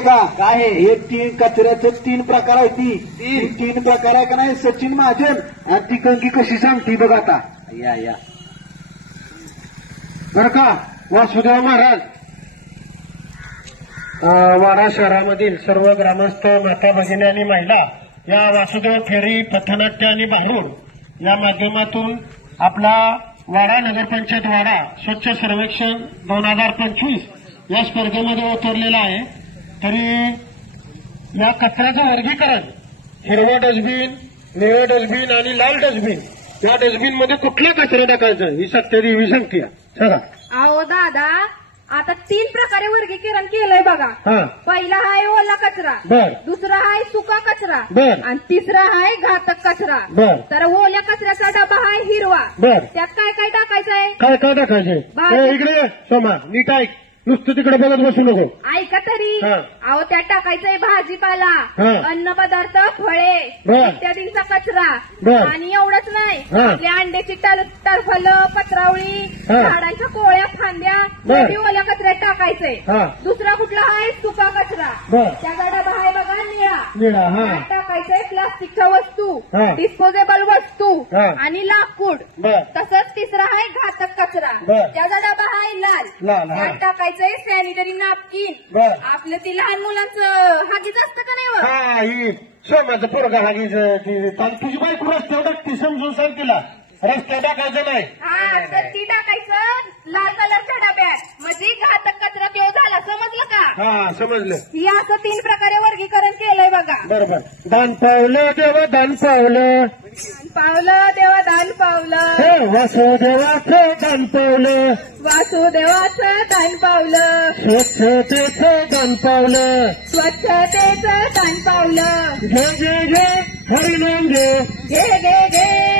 का काय आहे हे कचऱ्याचे 3 प्रकार आहे तीन प्रकार आहे का नाही सचिन महाजन आणि ती कंकी कशी सांगती बघ आता या बरं का वासुदेव महाराज वाडा शहरामधील सर्व ग्रामस्थ माता भगिनी आणि महिला या वासुदेव फेरी पथनाट्य आणि भारूड या माध्यमातून आपला वाडा नगरपंचायत वाडा स्वच्छ सर्वेक्षण 2025 या स्पर्धेमध्ये उतरलेला आहे। तरी या कचऱ्याचं वर्गीकरण हिरवं डस्टबिन, निळं डस्टबिन आणि लाल डस्टबिन या डस्टबिन मध्ये कुठला कचरा टाकायचं ही सत्यादेवी सांगते। चला अहो दादा आता 3 प्रकारे वर्गीकरण केलंय बघा। पहिला आहे ओला कचरा, दुसरा आहे सुका कचरा आणि तिसरा आहे घातक कचरा। तर ओल्या कचऱ्याचा डबा आहे हिरवा, त्यात काय काय टाकायचंय? काय काय टाकायचंय इकडे सोमा नीट ऐक नुसतं तिकडे बघत बसू नको ऐका तरी। अहो त्यात टाकायचंय भाजीपाला, अन्न पदार्थ, फळे इत्यादींचा कचरा आणि एवढंच नाही आपल्या अंड्याची टरफलं, पत्रावळी, झाडांच्या कोळ्या, फांद्या ओल्या कचऱ्यात टाकायचंय। दुसरा कुठला आहे सुका कचरा, त्याचा डबा आहे बघा निळा, टाकायचंय प्लास्टिकच्या वस्तू, डिस्पोजेबल वस्तू आणि लाकूड। तसंच तिसरा आहे घातक कचरा, त्याचा डबा आहे लाल, टाकायचंय सॅनिटरी नॅपकिन, आपलं ती लहान मुलांचं हागीच असतं का नाही सोम्याचं पोरगा हागीच तुझी बायको रस्त्यावर टाकती समजून सांग तिला रस्त्यावर टाकायचं नाही। तर ती टाकायचं लाल कलरच्या डब्यात म्हणजे घातक कचरा तो झाला, समजलं का? समजलं। ही असं 3 प्रकारे वर्गीकरण केलंय बघा। बरोबर दान पावलं देवा दान पावलं, पावलं देवा दान पावलं, वासुदेवाचं दान पावलं, वासुदेवाचं दान पावलं, स्वच्छतेचं दान पावलं, स्वच्छतेचं दान पावलं, घे घे घे हरिनाम घे, घे घे घे